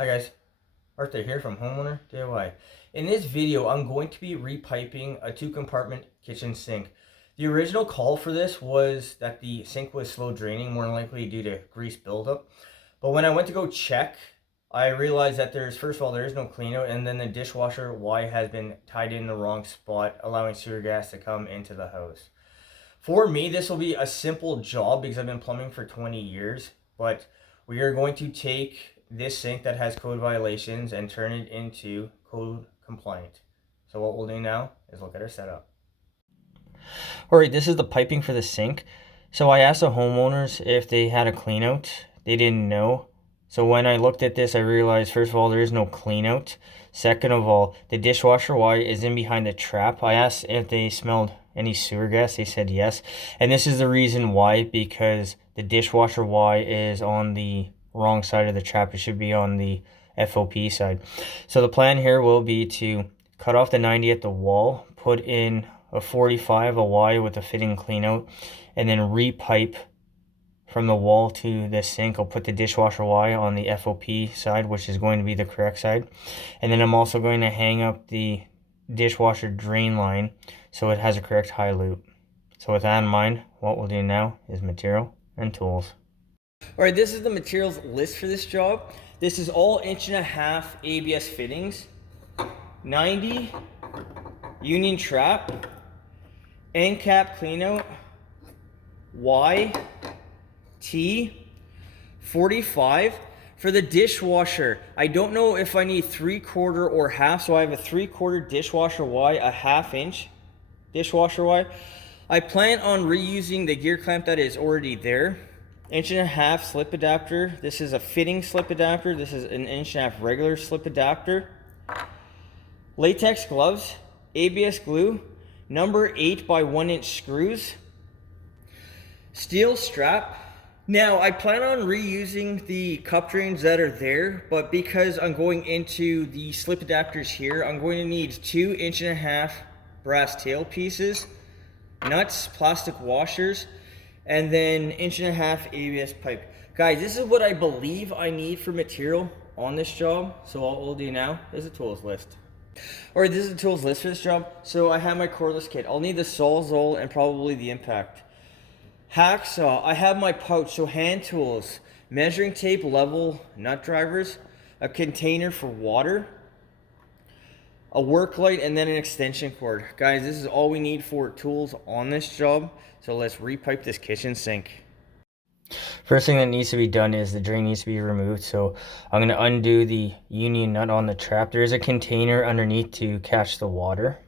Hi guys, Arthur here from Homeowner DIY. In this video, I'm going to be repiping a 2-compartment kitchen sink. The original call for this was that the sink was slow draining, more than likely due to grease buildup. But when I went to go check, I realized that first of all, there is no clean out, and then the dishwasher Y has been tied in the wrong spot, allowing sewer gas to come into the house. For me, this will be a simple job because I've been plumbing for 20 years, but we are going to take this sink that has code violations and turn it into code compliant. So what we'll do now is look at our setup. Alright, this is the piping for the sink. So I asked the homeowners if they had a clean out. They didn't know. So when I looked at this, I realized, first of all, there is no clean out. Second of all, the dishwasher Y is in behind the trap. I asked if they smelled any sewer gas. They said yes. And this is the reason why, because the dishwasher Y is on the wrong side of the trap. It should be on the FOP side. So the plan here will be to cut off the 90 at the wall, put in a 45, a Y with a fitting clean out, and then repipe from the wall to the sink. I'll put the dishwasher Y on the FOP side, which is going to be the correct side. And then I'm also going to hang up the dishwasher drain line so it has a correct high loop. So with that in mind, what we'll do now is material and tools. Alright, this is the materials list for this job. This is all 1.5" ABS fittings, 90 union trap, end cap cleanout, Y, T, 45. For the dishwasher, I don't know if I need 3/4 or half, so I have a 3/4 dishwasher Y, a 1/2" dishwasher Y. I plan on reusing the gear clamp that is already there. 1.5" slip adapter. This is a fitting slip adapter. This is an 1.5" regular slip adapter. Latex gloves, ABS glue, number 8 by 1" screws, steel strap. Now I plan on reusing the cup drains that are there, but because I'm going into the slip adapters here, I'm going to need 2 1.5" brass tail pieces, nuts, plastic washers, and then 1.5" ABS pipe. Guys, this is what I believe I need for material on this job. So what we'll do now is a tools list. Alright, this is the tools list for this job. So I have my cordless kit. I'll need the Sawzall and probably the impact. Hacksaw, I have my pouch, so hand tools, measuring tape, level nut drivers, a container for water, a work light, and then an extension cord. Guys, this is all we need for tools on this job. So let's repipe this kitchen sink. First thing that needs to be done is the drain needs to be removed. So I'm going to undo the union nut on the trap. There is a container underneath to catch the water.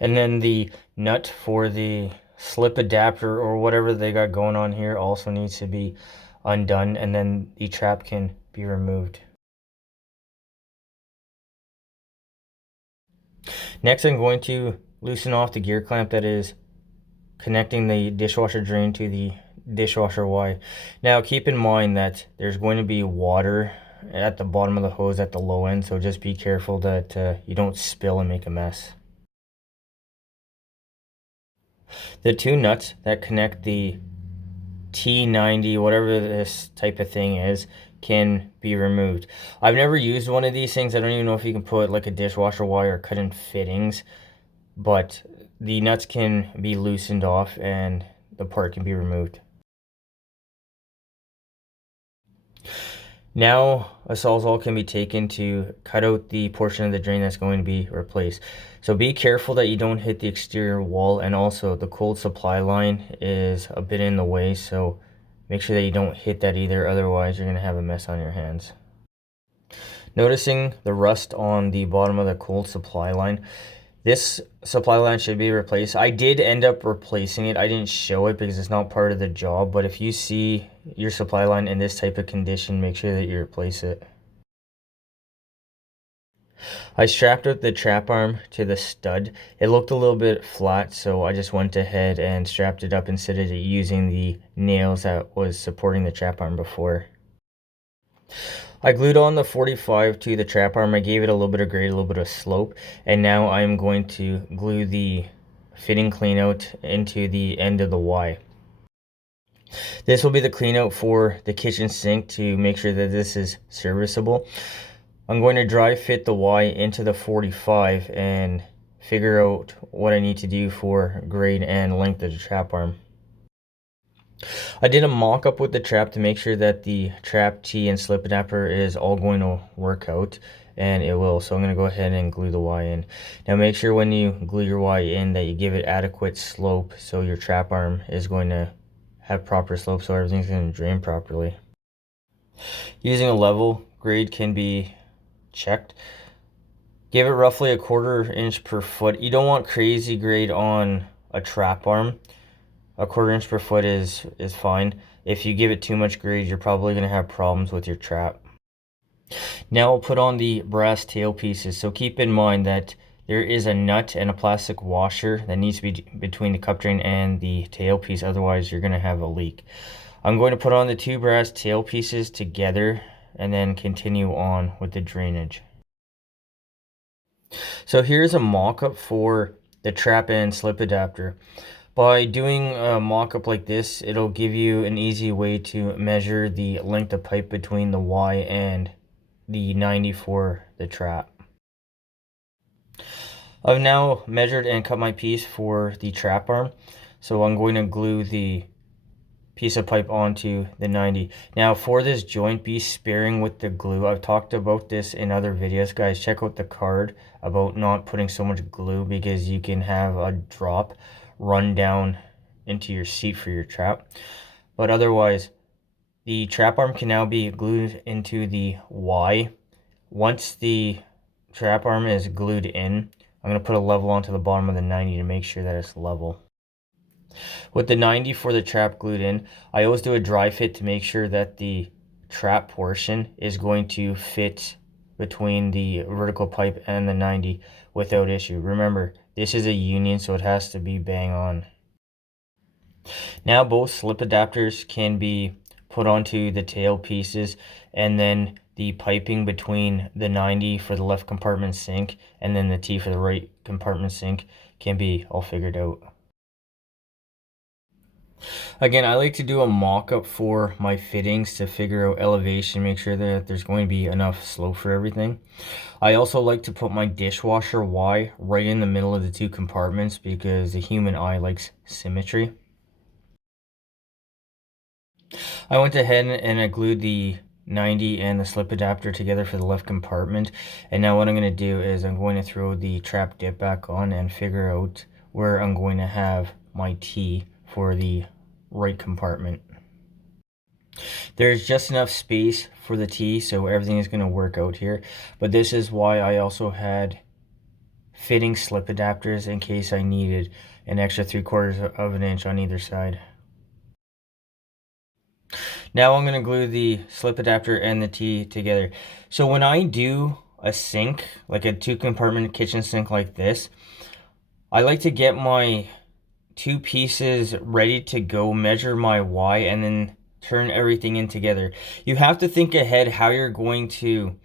And then the nut for the slip adapter or whatever they got going on here also needs to be undone, and then the trap can be removed. Next, I'm going to loosen off the gear clamp that is connecting the dishwasher drain to the dishwasher Y. Now keep in mind that there's going to be water at the bottom of the hose at the low end, so just be careful that you don't spill and make a mess. The 2 nuts that connect the T90, whatever this type of thing is, can be removed. I've never used one of these things. I don't even know if you can put like a dishwasher wire or cut in fittings, but the nuts can be loosened off and the part can be removed. Now a Sawzall can be taken to cut out the portion of the drain that's going to be replaced. So be careful that you don't hit the exterior wall, and also the cold supply line is a bit in the way, so make sure that you don't hit that either, otherwise you're going to have a mess on your hands. Noticing the rust on the bottom of the cold supply line. This supply line should be replaced. I did end up replacing it. I didn't show it because it's not part of the job, but if you see your supply line in this type of condition, make sure that you replace it. I strapped up the trap arm to the stud. It looked a little bit flat, so I just went ahead and strapped it up instead of using the nails that was supporting the trap arm before. I glued on the 45 to the trap arm. I gave it a little bit of grade, a little bit of slope, and now I'm going to glue the fitting clean out into the end of the Y. This will be the clean out for the kitchen sink to make sure that this is serviceable. I'm going to dry fit the Y into the 45 and figure out what I need to do for grade and length of the trap arm. I did a mock-up with the trap to make sure that the trap, T, and slip adapter is all going to work out, and it will. So I'm going to go ahead and glue the Y in. Now make sure when you glue your Y in that you give it adequate slope so your trap arm is going to have proper slope so everything's going to drain properly. Using a level grade can be checked. Give it roughly 1/4 inch per foot. You don't want crazy grade on a trap arm. 1/4 inch per foot is fine. If you give it too much grade, you're probably going to have problems with your trap. Now I'll put on the brass tail pieces. So keep in mind that there is a nut and a plastic washer that needs to be between the cup drain and the tail piece, otherwise you're going to have a leak. I'm going to put on the 2 brass tail pieces together and then continue on with the drainage. So here's a mock-up for the trap and slip adapter. By doing a mock-up like this, it'll give you an easy way to measure the length of pipe between the Y and the 90 for the trap. I've now measured and cut my piece for the trap arm, so I'm going to glue the piece of pipe onto the 90. Now for this joint, be sparing with the glue. I've talked about this in other videos, guys. Check out the card about not putting so much glue because you can have a drop run down into your seat for your trap. But otherwise, the trap arm can now be glued into the Y. Once the trap arm is glued in, I'm going to put a level onto the bottom of the 90 to make sure that it's level. With the 90 for the trap glued in, I always do a dry fit to make sure that the trap portion is going to fit between the vertical pipe and the 90 without issue. Remember, this is a union, so it has to be bang on. Now both slip adapters can be put onto the tail pieces, and then the piping between the 90 for the left compartment sink and then the T for the right compartment sink can be all figured out. Again, I like to do a mock-up for my fittings to figure out elevation, make sure that there's going to be enough slope for everything. I also like to put my dishwasher Y right in the middle of the 2 compartments because the human eye likes symmetry. I went ahead and I glued the 90 and the slip adapter together for the left compartment, and now what I'm going to do is I'm going to throw the trap dip back on and figure out where I'm going to have my T for the right compartment. There's just enough space for the T, so everything is going to work out here, but this is why I also had fitting slip adapters in case I needed an extra 3/4 of an inch on either side. Now I'm going to glue the slip adapter and the T together. So when I do a sink, like a 2 compartment kitchen sink like this, I like to get my 2 pieces ready to go, measure my Y, and then turn everything in together. You have to think ahead how you're going to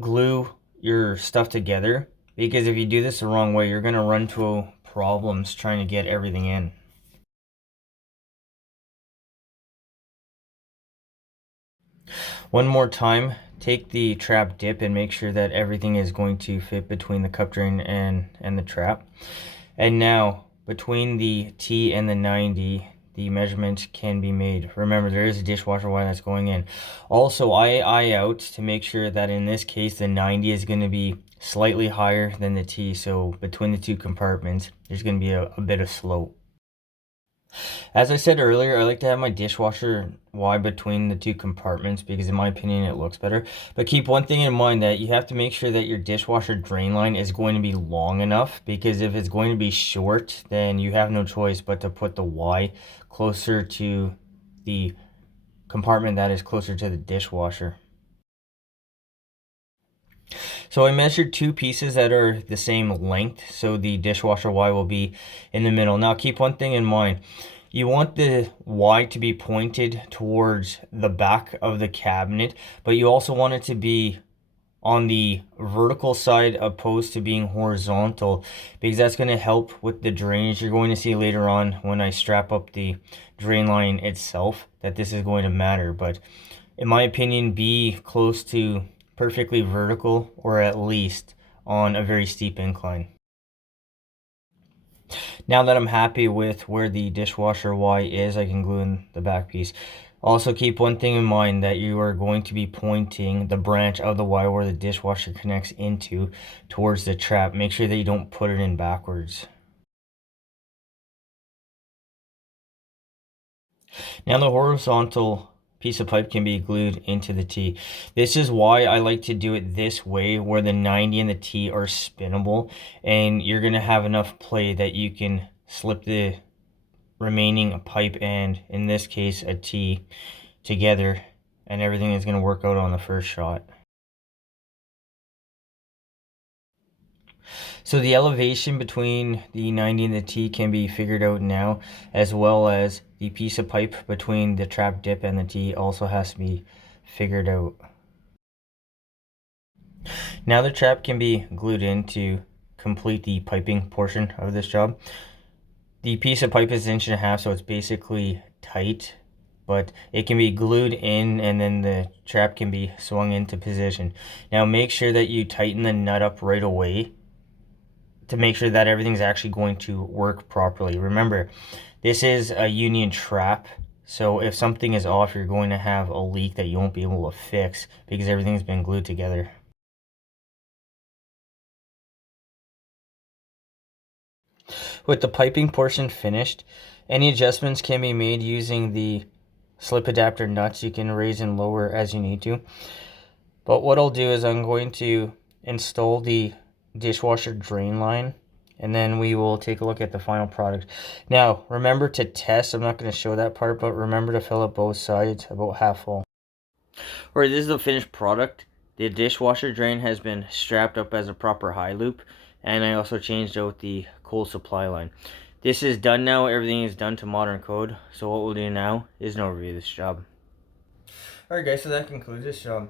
glue your stuff together, because if you do this the wrong way, you're going to run into problems trying to get everything in. One more time, take the trap dip and make sure that everything is going to fit between the cup drain and the trap. And now, between the T and the 90, the measurement can be made. Remember, there is a dishwasher Y that's going in. Also, I eye out to make sure that in this case, the 90 is going to be slightly higher than the T. So between the 2 compartments, there's going to be a bit of slope. As I said earlier, I like to have my dishwasher Y between the 2 compartments because in my opinion it looks better. But keep one thing in mind, that you have to make sure that your dishwasher drain line is going to be long enough, because if it's going to be short, then you have no choice but to put the Y closer to the compartment that is closer to the dishwasher. So I measured 2 pieces that are the same length, so the dishwasher Y will be in the middle. Now keep one thing in mind. You want the Y to be pointed towards the back of the cabinet, but you also want it to be on the vertical side opposed to being horizontal, because that's going to help with the drainage. You're going to see later on when I strap up the drain line itself that this is going to matter, but in my opinion, be close to perfectly vertical, or at least on a very steep incline. Now that I'm happy with where the dishwasher Y is, I can glue in the back piece. Also keep one thing in mind, that you are going to be pointing the branch of the Y where the dishwasher connects into towards the trap. Make sure that you don't put it in backwards. Now the horizontal piece of pipe can be glued into the T. This is why I like to do it this way, where the 90 and the T are spinnable, and you're going to have enough play that you can slip the remaining pipe and, in this case, a T together, and everything is going to work out on the first shot. So the elevation between the 90 and the T can be figured out now, as well as the piece of pipe between the trap dip and the T also has to be figured out. Now the trap can be glued in to complete the piping portion of this job. The piece of pipe is 1.5 inches, so it's basically tight, but it can be glued in and then the trap can be swung into position. Now make sure that you tighten the nut up right away to make sure that everything's actually going to work properly. Remember, this is a union trap, so if something is off, you're going to have a leak that you won't be able to fix because everything's been glued together. With the piping portion finished, any adjustments can be made using the slip adapter nuts. You can raise and lower as you need to. But what I'll do is I'm going to install the dishwasher drain line, and then we will take a look at the final product. Now, remember to test. I'm not going to show that part, but remember to fill up both sides about half full. Alright, this is the finished product. The dishwasher drain has been strapped up as a proper high loop, and I also changed out the cold supply line. This is done now. Everything is done to modern code. So what we'll do now is an overview of this job. Alright guys, so that concludes this job.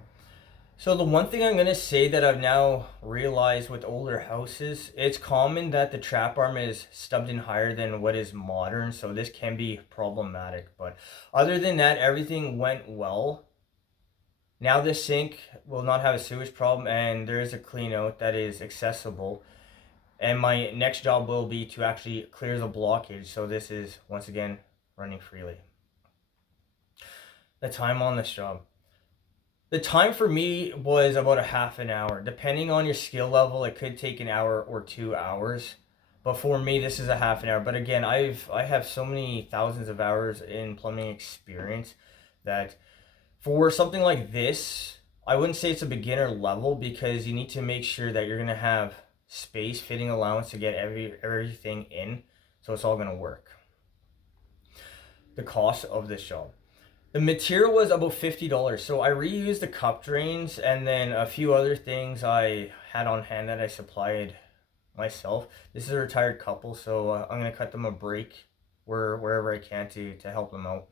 So the one thing I'm going to say that I've now realized with older houses, it's common that the trap arm is stubbed in higher than what is modern, so this can be problematic. But other than that, everything went well. Now this sink will not have a sewage problem, and there is a clean out that is accessible. And my next job will be to actually clear the blockage, so this is once again running freely. The time on this job. The time for me was about a half an hour. Depending on your skill level, it could take an hour or 2 hours. But for me, this is a half an hour. But again, I have so many thousands of hours in plumbing experience that for something like this, I wouldn't say it's a beginner level, because you need to make sure that you're going to have space, fitting allowance to get everything in, so it's all going to work. The cost of this job. The material was about $50, so I reused the cup drains and then a few other things I had on hand that I supplied myself. This is a retired couple, so I'm going to cut them a break wherever I can to help them out.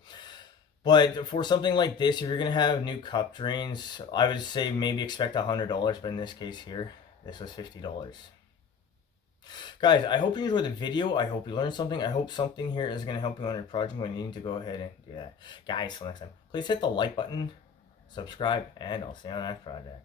But for something like this, if you're going to have new cup drains, I would say maybe expect $100, but in this case here, this was $50. Guys, I hope you enjoyed the video. I hope you learned something. I hope something here is going to help you on your project when you need to go ahead and do that. Guys, till next time, please hit the like button, subscribe, and I'll see you on the next project.